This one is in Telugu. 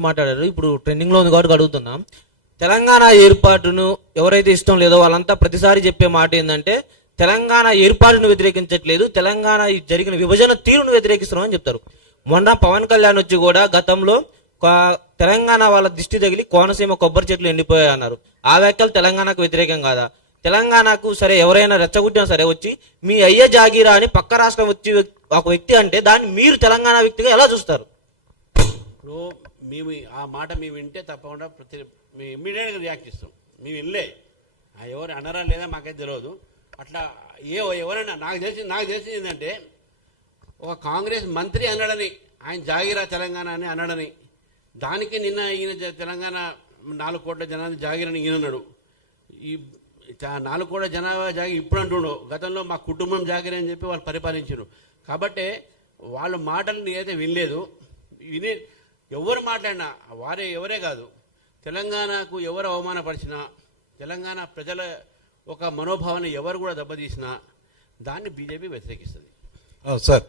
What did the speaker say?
మాట్లాడారు. ఇప్పుడు ట్రెండింగ్ లో ఉంది కాబట్టి అడుగుతున్నాం. తెలంగాణ ఏర్పాటును ఎవరైతే ఇష్టం లేదో వాళ్ళంతా ప్రతిసారి చెప్పే మాట ఏంటంటే తెలంగాణ ఏర్పాటును వ్యతిరేకించట్లేదు, తెలంగాణ జరిగిన విభజన తీరును వ్యతిరేకిస్తున్నాం అని చెప్తారు. మొన్న పవన్ కళ్యాణ్ వచ్చి కూడా గతంలో తెలంగాణ వాళ్ళ దిష్టి తగిలి కోనసీమ కొబ్బరి చెట్లు ఎండిపోయాయి అన్నారు. ఆ వ్యాఖ్యలు తెలంగాణకు వ్యతిరేకం కాదా? తెలంగాణకు సరే ఎవరైనా రెచ్చగొట్టినా సరే వచ్చి మీ అయ్య జాగీరా అని పక్క రాష్ట్రం వచ్చి ఒక వ్యక్తి అంటే దాన్ని మీరు తెలంగాణ వ్యక్తిగా ఎలా చూస్తారు? ఇప్పుడు మేము ఆ మాట మేము వింటే తప్పకుండా మేము ఇమ్మీడియట్గా రియాక్ట్ ఇస్తాం. మేము వినలే, ఎవరు అనరా లేదా మాకైతే తెలియదు. అట్లా ఎవరైనా నాకు తెలిసింది ఏంటంటే ఒక కాంగ్రెస్ మంత్రి అన్నాడని, ఆయన జాగిరా తెలంగాణ అని అన్నాడని, దానికి నిన్న ఈయన తెలంగాణ 4 కోట్ల జనాభా జాగిరని ఈయన అన్నాడు. ఈ 4 కోట్ల జనాభా జాగి ఇప్పుడు అంటుండో, గతంలో మా కుటుంబం జాగిరి అని చెప్పి వాళ్ళు పరిపాలించారు. కాబట్టి వాళ్ళ మాటలు నేనైతే వినలేదు. ఎవరు మాట్లాడినా ఎవరే కాదు, తెలంగాణకు ఎవరు అవమానపరిచినా, తెలంగాణ ప్రజల ఒక మనోభావాన్ని ఎవరు కూడా దెబ్బతీసినా దాన్ని బీజేపీ వ్యతిరేకిస్తుంది. సార్